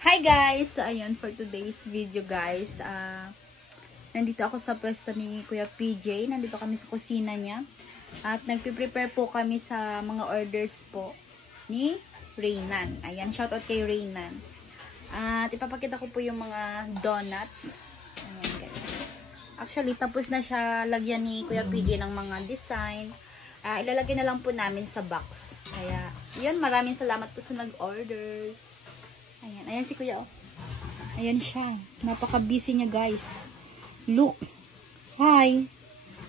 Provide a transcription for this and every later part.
Hi guys! So, ayun, for today's video guys, nandito ako sa pwesto ni Kuya PJ. Nandito kami sa kusina niya. At nagpiprepare po kami sa mga orders po ni Reynan. Ayan, shoutout kay Reynan. At ipapakita ko po yung mga donuts. Ayan guys. Actually, tapos na siya lagyan ni Kuya PJ ng mga design. Ilalagay na lang po namin sa box. Kaya, yun, maraming salamat po sa nag-orders. Ayan, ayan si Kuya, oh. Ayan siya. Napaka-busy niya, guys. Look. Hi.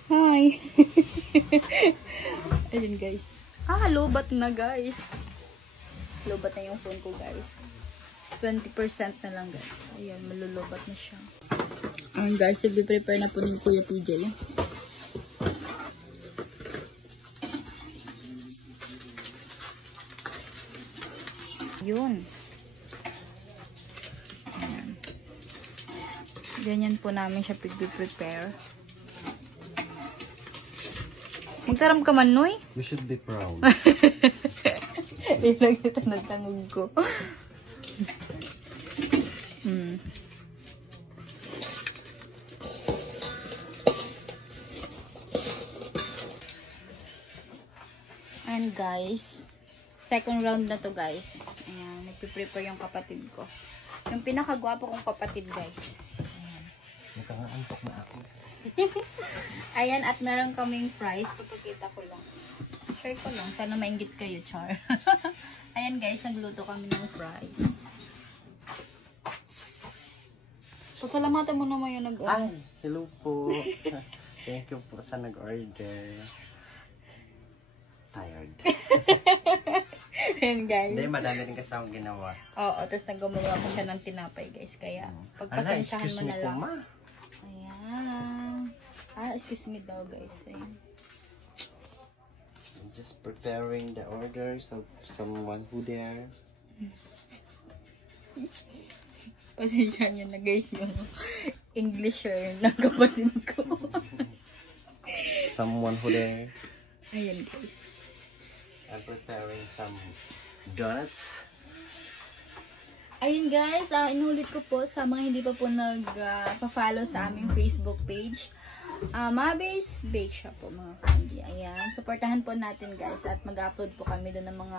Hi. Ayan, guys. Lobat na, guys. Lobat na yung phone ko, guys. 20% na lang, guys. Ayan, malulubat na siya. Ayan, guys. Nagbe-prepare na po ni Kuya PJ. Yun. Ganyan po namin siya prepare. Magtaram ka man, Noy? We should be proud. Ilang kita nagtangog ko. And guys, second round na to guys. Ayan, nagpiprepare yung kapatid ko. Yung pinakagwapo kong kapatid guys. Nakakaantok na ako. Ayan, at meron kaming fries. Papakita ko lang. Share ko lang. Sana mainggit kayo, char. Ayan guys, nagluto kami ng fries. Pasalamatan mo naman yung nag-order. Hello po. Thank you po sa nag-order. Tired. Ayan guys. Hindi, madami rin kasi akong ginawa. Oo, tapos naggumawa ko siya ng tinapay guys. Kaya, pagpasensyahan mo na lang. Ayan. Excuse me daw guys. Ayan. I'm just preparing the orders of someone who there. Pasensya niyo na guys yung Englisher ng kapatid ko. Someone who there. Ayan guys. I'm preparing some donuts. Ayun guys, inulit ko po sa mga hindi pa po nag-follow sa aming Facebook page. Mabes Bake Shop po mga candy. Ayan, supportahan po natin guys at mag-upload po kami doon ng mga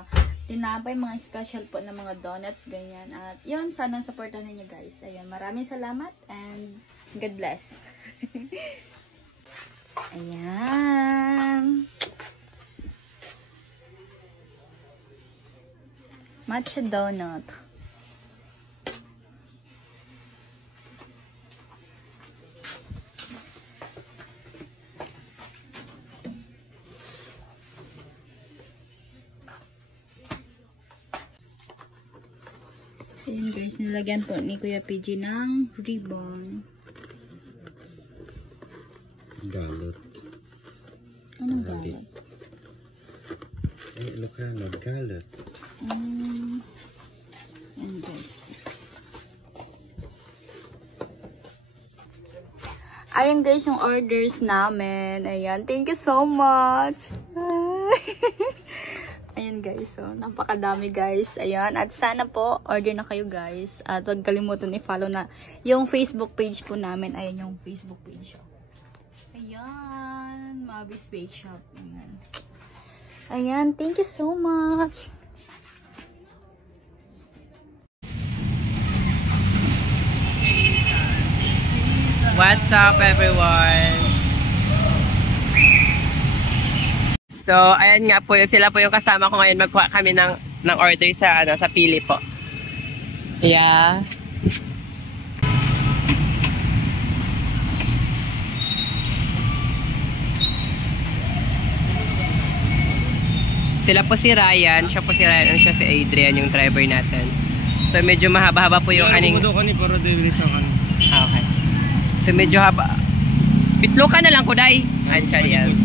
tinapay, mga special po na mga donuts, ganyan. At yun, sana supportahan niyo guys. Ayun, maraming salamat and God bless. Ayan. Matcha donut. Ayan guys, nilagyan po ni Kuya PG ng ribbon. Galit. Anong galit? Ay, Ilocano, galit. Ayan guys. Ayan guys yung orders namin. Ayan, thank you so much. Ayan guys, so napakadami guys. Ayan, at sana po order na kayo guys. At huwag kalimutan i-follow na yung Facebook page po namin. Ayan yung Facebook page. Ayan, Mabes Bake Shop. Ayan. Ayan, thank you so much. What's up everyone? So, ayan nga po, sila po yung kasama ko ngayon. Magkuha kami ng order sa sa Pili po. Yeah. Sila po si Ryan, siya po si Ryan, siya si Adrian, yung driver natin. So, medyo mahaba-haba po yung aning... Okay. So, medyo haba. Pitlo ka na lang, Kuday. Ansya, yes.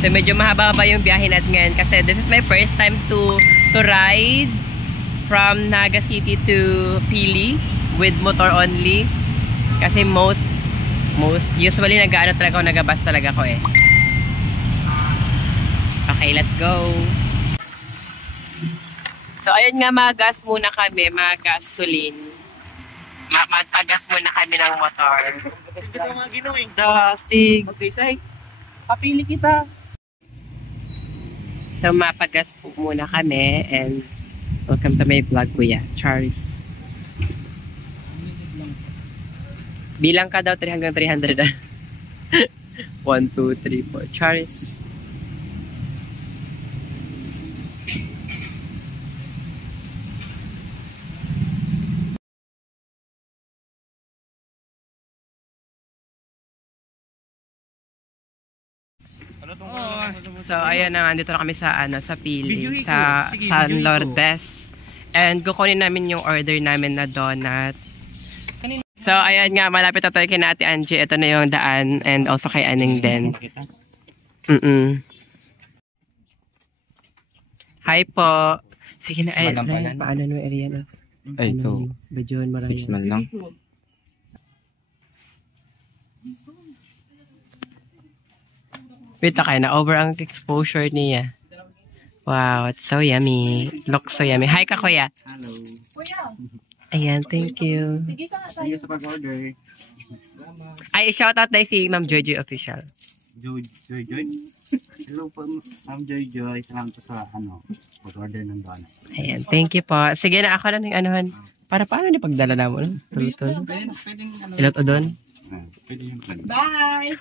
So medyo mahaba pa yung biyahe natin ngayon kasi this is my first time to ride from Naga City to Pili with motor only. Kasi usually nag-ano talaga ako, nag-bus talaga ako eh. Okay, let's go. So So, ayun nga, magas muna kami, magasolin. Magpagas muna kami ng motor. Hindi ka mga ginuwing. Dastig. Magsaysay. Kapili kita. So, mapagas po muna kami and welcome to my vlog, Kuya Charles. Bilang ka daw 3 hanggang 300. 1, 2, 3, 4. Charles. So, ayan na, andito na kami sa, sa pili, sa San Lourdes. And kukunin namin yung order namin na donut. So, ayan nga, malapit na tayo kay Ate Angie. Ito na yung daan and also kay Aning din. Hi po. Sige na, ay, paano no area na? Ay, ito. Bajon, marami. 6 man lang. Wait na kayo, na-over ang exposure niya. Wow, it's so yummy. Looks so yummy. Hi ka, Kuya. Hello. Ayan, thank you. Thank you sa pag-order. Ay, shoutout na si Ma'am Joy Official. Joy. Hello po, Ma'am Joy. Salamat po sa pag-order ng donut. Ayan, thank you po. Sige na, ako na ng anuhan. Para paano ni pagdala na mo? Tulutol. Pwedeng Ilot o doon? Pwede yung Bye!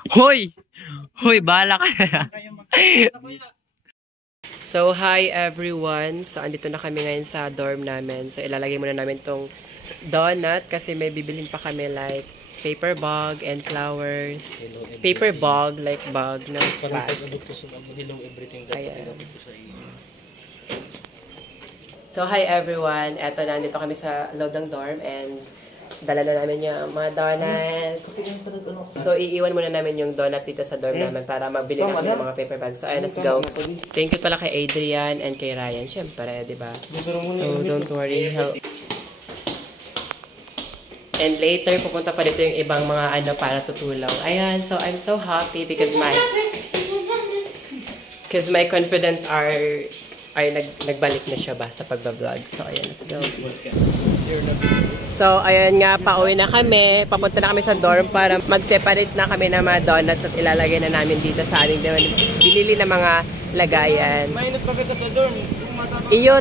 Hoy, bahala ka na. So, hi everyone. So, andito na kami ngayon sa dorm namin. So, ilalagay muna namin tong donut kasi may bibilin pa kami like paper bag and flowers. Paper bag, like bag ng bag. Ayan. So, hi everyone. Eto na, andito kami sa loob ng dorm and dala na namin yung mga donut. So, iiwan muna namin yung donut dito sa dorm namin para mabili na kami ng mga paper bags. So, ayun, let's go. Thank you pala kay Adrian and kay Ryan. Siyempre, di ba? So, don't worry. And later, pupunta pa dito yung ibang mga para tutulong. Ayan, so I'm so happy because my confident are nagbalik na siya ba sa pagbablog. So, ayan, let's go. So, ayan nga, pauwi na kami. Papunta na kami sa dorm para mag-separate na kami ng mga donuts at ilalagay na namin dito sa aming binili na mga lagayan. Mainit pa kita sa dorm. Iyo,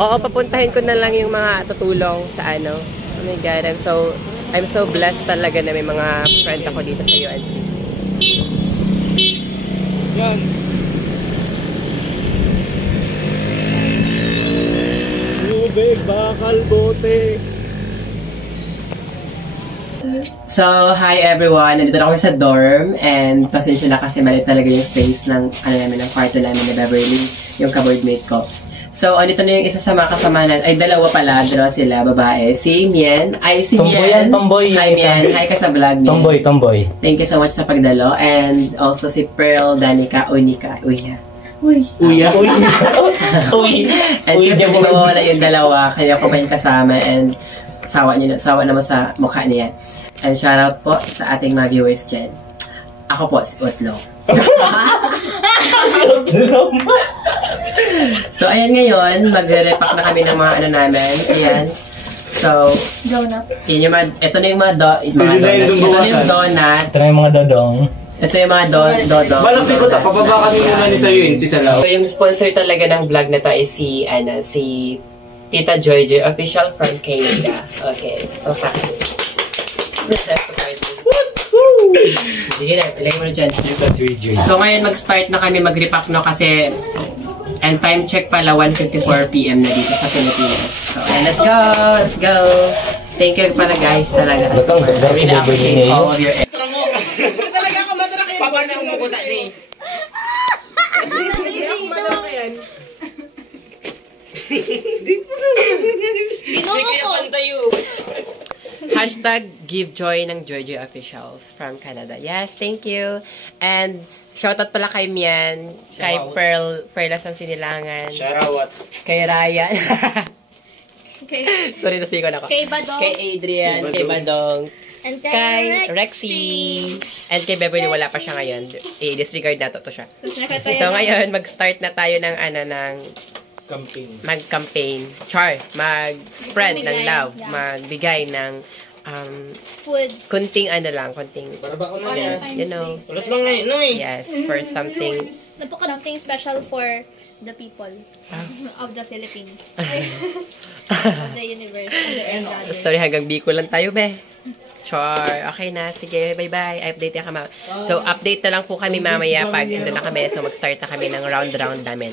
oo, papuntahin ko na lang yung mga tutulong sa Oh my God, I'm so blessed talaga na may mga friend ako dito sa UNC. Yan. Tubig, bakal, bote. So, hi everyone! Nandito na kami sa dorm and pasensya na kasi maliit talaga yung space ng ng kwarto namin ni Beverly, yung ka-boardmate ko. So, andito na yung isa sa mga kasama natin. Ay, dalawa pala. Dalawa sila, babae. Si Mien. Ay, si Tomboy Mien. Tomboy. Hi, Mien. Hi ka sa vlog niya. Tomboy. Thank you so much sa pagdalo. And also si Pearl, Danica, Unika. Uya. Uya. And syempre, hindi mawawala yung dalawa. Kaya ko pa yung kasama. And sawa naman sa mukha niya. And shoutout po sa ating mga viewers dyan. Ako po, si Utlo. So, ayan ngayon, mag-repack na kami ng mga namin. Ayan. So, ito na yung mga donuts. Ito na yung donut. Ito na yung mga dodong. Ito yung mga dodong. Malapit ko pababa kami muna ni sa'yo yun, si Salaw. So, yung sponsor talaga ng vlog na to is si Tita Joy Official from Canada. Okay. Sige na, ilagay mo na dyan. So ngayon mag-start na kami mag-repack kasi and time check pala 1:54 PM na dito sa Pilipinas. So let's go! Thank you pala guys talaga. I really appreciate all of your effort. Talaga ako matraki. Papa na umukuta ni. Hashtag give joy ng Joy Officials from Canada. Yes, thank you. And shoutout pala kay Mian, kay Perlas ng Sinilangan. Sharawat. Kay Ryan. Okay. Sorry, nasikon ako. Kay Badong. Kay Adrian, kay Badong. And Kay Rexy. And kay Beverly, wala pa siya ngayon. I-disregard na to siya. So ngayon, mag-start na tayo ng mag-campaign. Mag-spread ng Magbigay, love. yeah. Magbigay ng Foods. kunting ano lang, kunting, you know, yes, for something. Something special for the people of the Philippines. Of the universe, of the earth rather. Sorry, hanggang Bicol lang tayo, be. Char. Okay na. Sige, bye-bye. I-update ya kami. So, update na lang po kami mamaya pag ando na kami. So, mag-start na kami ng round-round namin.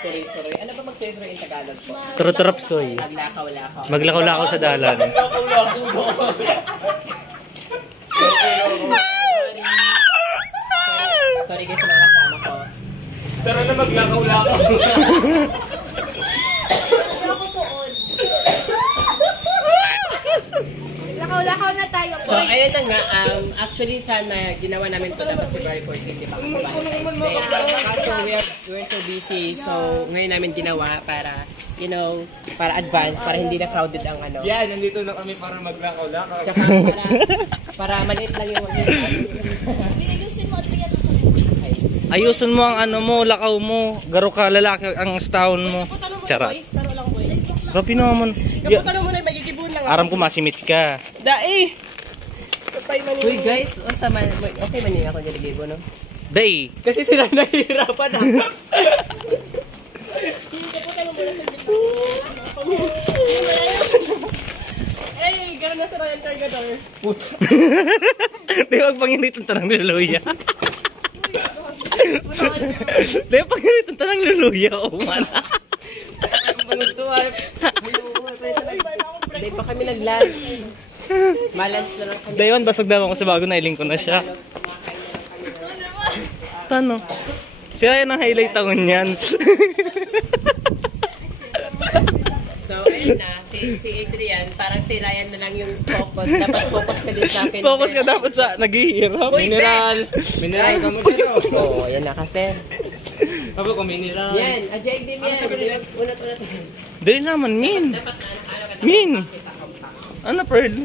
Suroy-suroy. Ano ba magsuroy in Tagalog po? Turutropsoy. Maglakaw-lakaw. Maglakaw-lakaw sa dalan. Sorry guys sa mga kasama ko. Tara na maglakaw-lakaw. Lakaw-lakaw na tayo po. So, ayun na nga. Actually, sana ginawa namin ito dapat February 14, di ba? So, we're so busy. So, ngayon namin ginawa para, you know, para advance, para hindi na crowded ang ano. Yan, nandito na kami para maglakaw-lakaw. Tsaka para maliit lang yung Ayusin mo, Adrian. Ayusin mo ang ano mo, lakaw mo. Garo ka, lalaki ang stahon mo. Charot. Grabe naman. Yung puto mo na magigibon lang. Aram ko masimit ka. Dai! Uy guys, okay man yung ako niligibo, no? Day. Kasi sila nahihirapan ako. Hey, gano'n na sa Royal Cargador. Di ba panginitan ta ng luluya? Di ba panginitan ta ng luluya? O man. Hindi pa kami nag-lunch. Ma-lunch na lang kami. Dayon, basag naman ko sa bago na iling ko na siya. Tano? Siya yan ang highlight tangon yan. So, ayun na. Si Adrian, parang si Ryan na lang yung focus. Dapat focus ka din sa akin. Focus ka dapat sa naghihirap. Uy, Mineral ka mo dyan, oh. Oo, yan na kasi. Sabi ko, mineral. Yan, ajay din yan. Unat-unat. Dali naman, Min. Dapat na, Min. Ano, Pearl?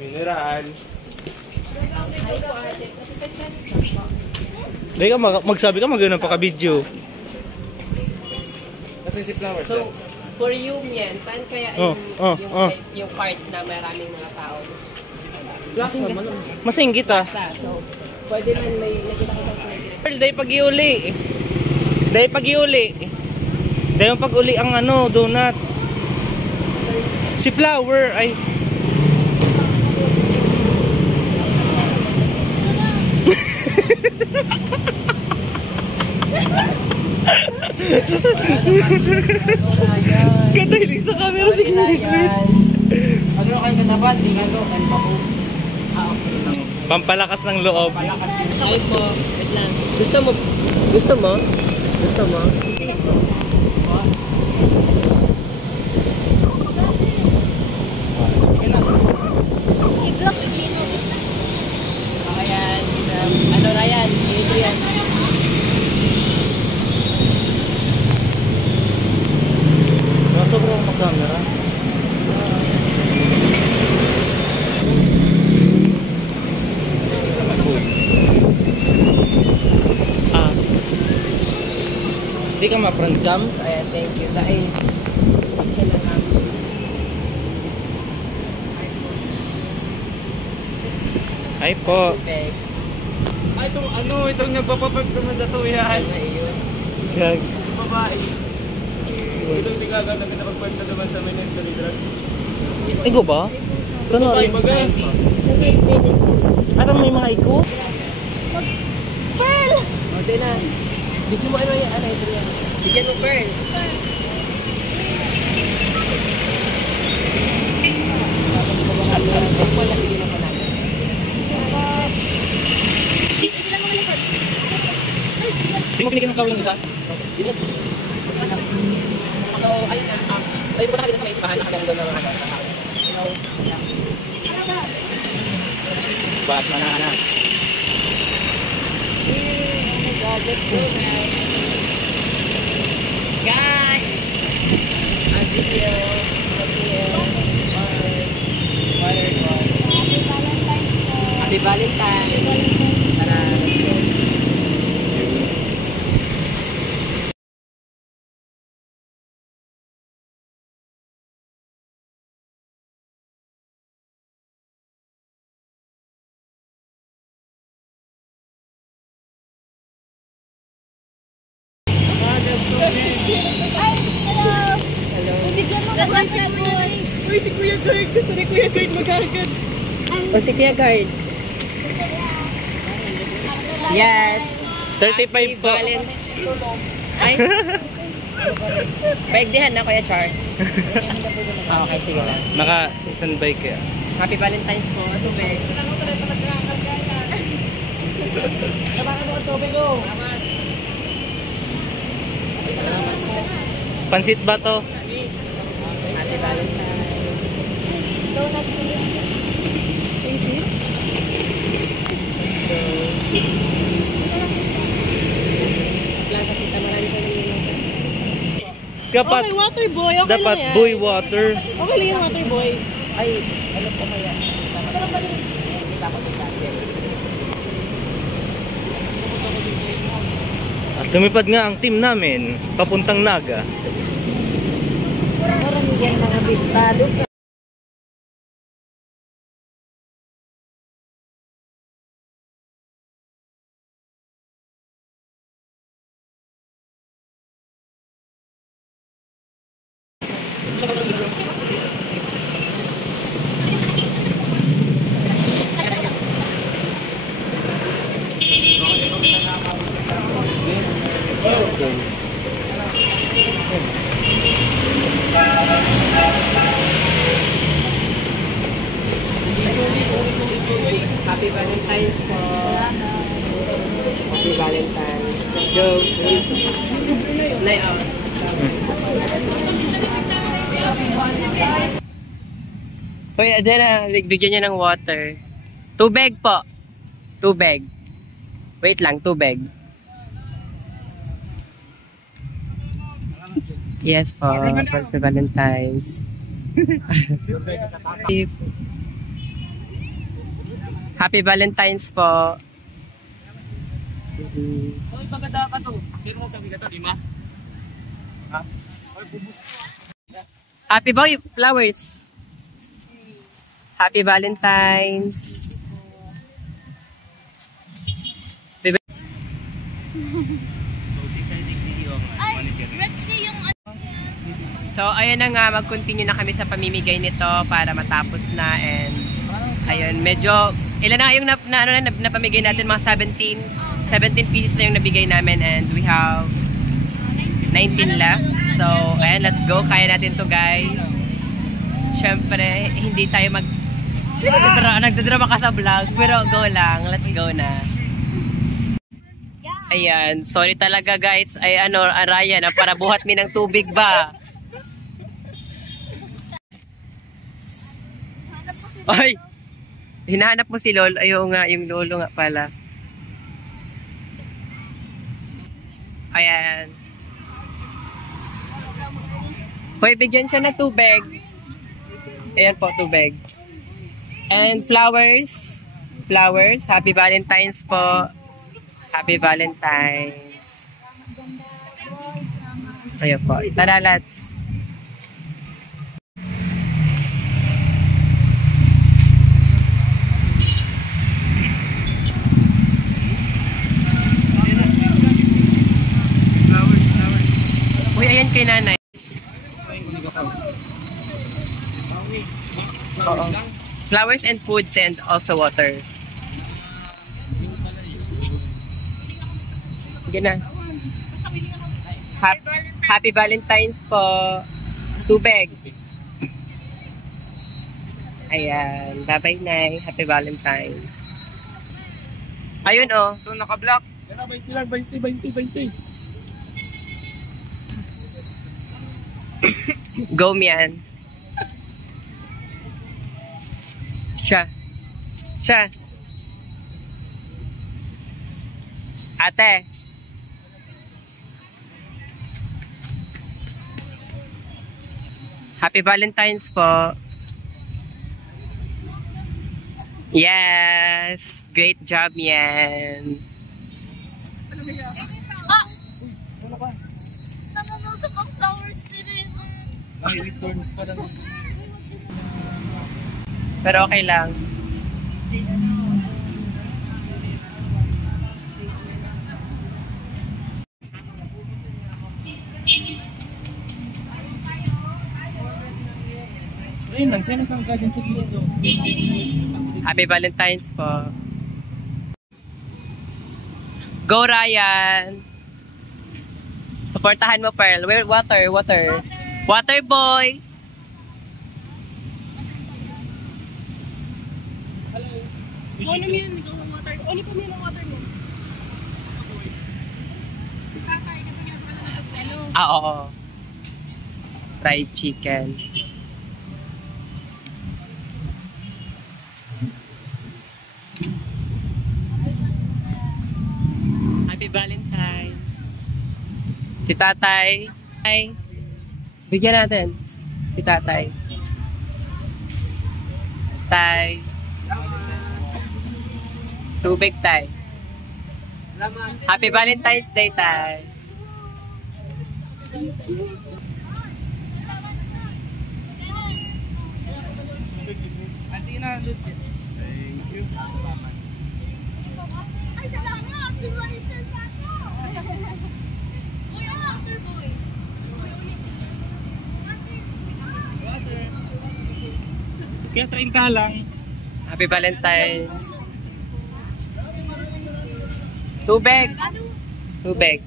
Mineral. Dali ka, magsabi ka, mag-inom pa ka-video. Kasi si Flowers. So, for you, yan, saan kaya yung part na maraming mga tao? Lasa man. Masingit ah. So, pwede man may nakita ko sa slide. Pearl, dahil pag-iuli. Dahil pag-iuli. Dahil pag-uli ang ano, donut. Si Flower ay... Kadahilig sa camera si Kevin. Ano kayo katapat? Tingnan ko, kan pa ko. Okay lang. Pampalakas ng loob. Ay po, wait lang. Gusto mo? Gusto mo? Gusto mo? I-block Lino. Ayan, ano na yan? Adrian. Sobrang makamera. Hindi ka ma-front cam? Ayan, thank you. Dahil, siya lang ang Ay po. tubig. Ay, itong ano, itong nagpapapark naman sa to yan. Gag. Babae. Itong nagagawa na pinapagpark na naman sa amin yung Telegram. Igo ba? Kano Babae, rin? baga. Atang may mga iko? Pearl! O, di na. Bigyan mo ano yan, Adrian. Bigyan mo Pearl. Wala, bigyan ako natin. Hindi mo pinigyan ng kawin ng isa? So, ayun na. Tayo punta ka dito sa may isipahan. Nakagaling doon na mga Bas, mana. Guys! Ang video. Happy Valentine's. Tara. Ay, hello! Bigyan mo ka ng sabon. Uy, si Kuya Gert. Gusto ni Kuya Gert magagad. O si Kuya Guard. Yes. 35 po. Ay. Paigdihan na Kuya Char. Okay, sige lang. Naka-standby kaya. Happy Valentine's po. Tubig. Pansit ba to? Happy Valentine's. Donut. Dapat, Okay, water boy. Okay dapat lang yan. boy water. Okay lang yung water boy. Ay, ano po kaya? Kita ko sa atin. At lumipad nga ang team namin, papuntang Naga. Parang yan mga bistado. Happy Valentine's po. Happy Valentine's. Let's go. Night out. Uy, Adela, bigyan niya ng water. Tubig po. Tubig. Wait lang, tubig. Yes po, Happy Valentine's. Happy Valentine's po. Oy, pagkada ka to. Pero mo sabi ka to, di ma? Ha? Happy boy, flowers. Happy Valentine's. Ay, Rexy yung So, ayun na nga, mag-continue na kami sa pamimigay nito para matapos na and ayun, medyo, ilan na yung napamigay natin, mga 17 pieces na yung nabigay namin and we have 19 left. So, ayan, let's go. Kaya natin to guys. Siyempre, hindi tayo Nagdadrama ka sa vlog, pero go lang. Let's go na. Ayan, sorry talaga guys. Ay Ryan, para buhat mi ng tubig ba? Ay! Hinahanap mo si Lolo. Ayaw nga, yung Lolo nga pala. Ayan. Hoy, bigyan siya ng tubig. Ayan po, tubig. And flowers. Flowers. Happy Valentine's po. Happy Valentine's. Ayan po. Tara, let's. Uy, ayan kay nanay. Oo. Flowers and foods and also water. Sige na. Happy Valentine's po. Tubig. Ayan. Bye-bye, Nay. Happy Valentine's. Ayun, oh. Ito naka-block. Yan na, 20 lang. 20. Go, Mian. Siya. Ate. Happy Valentine's po. Yes. Great job, Mian. Nananusok ang flowers din. Ay, returns pa lang. Pero okay lang. Ayun lang, saan ang garden sa dito? Happy Valentine's po. Go, Ryan! Supportahan mo, Pearl. Water. Water, boy! Ano mo yan? Ikaw ang water. Ano po mo yung water mo? Kakay, ka pa nga pala na hello. Oo. Fried chicken. Happy Valentine's. Si Tatay. Ay. Bigyan natin. Si Tatay. Tay. Tubig, Tay. Happy Valentine's Day, Tay. Atina, look. Thank you. Ay, salamat! Pinwalisan sa ako! Kuya, after boy! Kaya train ka lang. Happy Valentine's. Tubig. Tubig.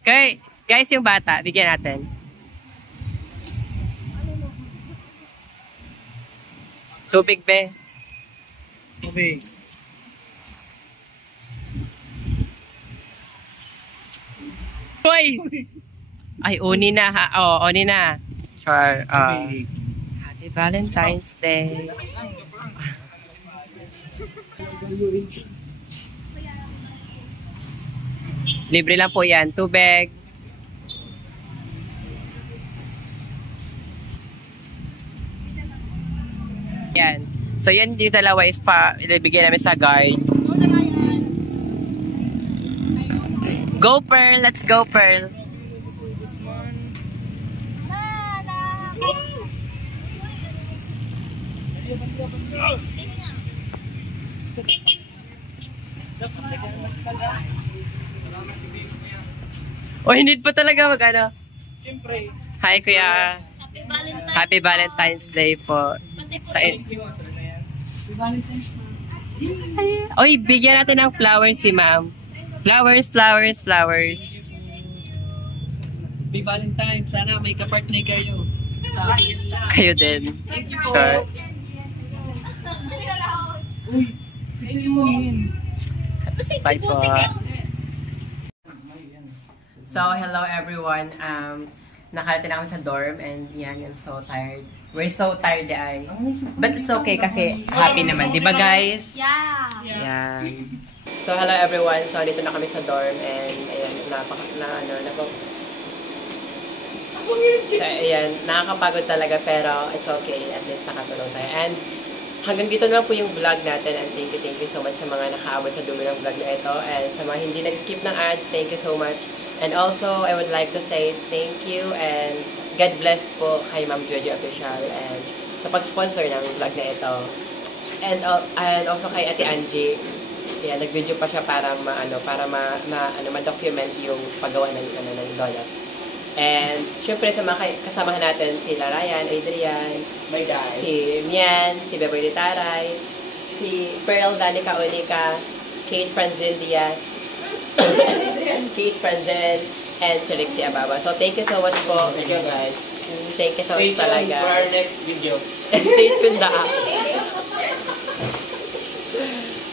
Okay, guys, yung bata, bigyan natin. Tubig, be. Tubig. Hoy! Ay, uni na ha. Oh, uni na. Sure. Happy Valentine's Day. Libre lang po yan. Tubig. Yan. So, yan yung dalawa is pa ilibigay namin sa guard. Go, Pearl! Let's go, Pearl! O, hindi pa talaga mag-ano. Siyempre. Hi, Kuya. Happy Valentine's Day po. Sa Oy, bigyan natin ng flowers si Ma'am. Flowers, flowers, flowers. Happy Valentine. Sana may kapartner kayo. Sa akin lang. Kayo din. Sure. Uy, kasi mo yun. Bye po. So, hello everyone. Nakarating na kami sa dorm and yan, I'm so tired. We're so tired ay. But it's okay kasi happy naman. Di ba guys? Yeah. Yan. So, hello everyone. So, dito na kami sa dorm and ayan, ayan, nakakapagod talaga pero it's okay. At least nakatulong tayo. And hanggang dito na lang po yung vlog natin and thank you so much sa mga nakaabot sa dulo ng vlog na ito and sa mga hindi nag-skip ng ads, thank you so much. And also, I would like to say thank you and God bless po kay Ma'am Jojo Official and sa pag-sponsor ng vlog na ito. And also kay Ate Angie. Kaya nag-video pa siya para ma-document yung paggawa ng donuts. And syempre sa mga kasamahan natin sila Ryan, Adrian, si Mian, si Beverly Taray, si Pearl Danica Onica, Kate Franzen Diaz, Kate Franzen, and si Rixie Ababa. So thank you so much po. Thank you guys. Thank you so much talaga. Stay tuned for our next video. Stay tuned na.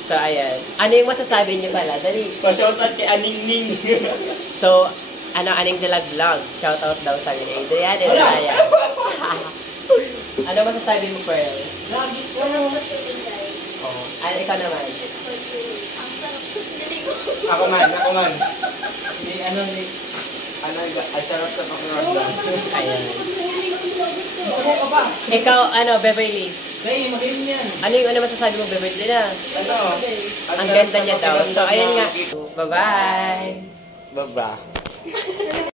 So ayan. Ano yung masasabi niyo pala? Dali. Pa-shoutout kay Aningning. So, Aning Dilag Vlog. Shoutout daw sa amin. Adrian and Ryan. Ano masasabi mo, Pearl? Lagi ko. Oh. Ano, ikaw naman? Ako man. Ay, sarap sa pakiramdam. Ayan. Ako ka ba? Ikaw, Beverly? Hey, magaling yan. Ano masasabi mo, Beverly na? Ano? Ang ganda niya daw. So, ayan nga. Bye-bye! Baba.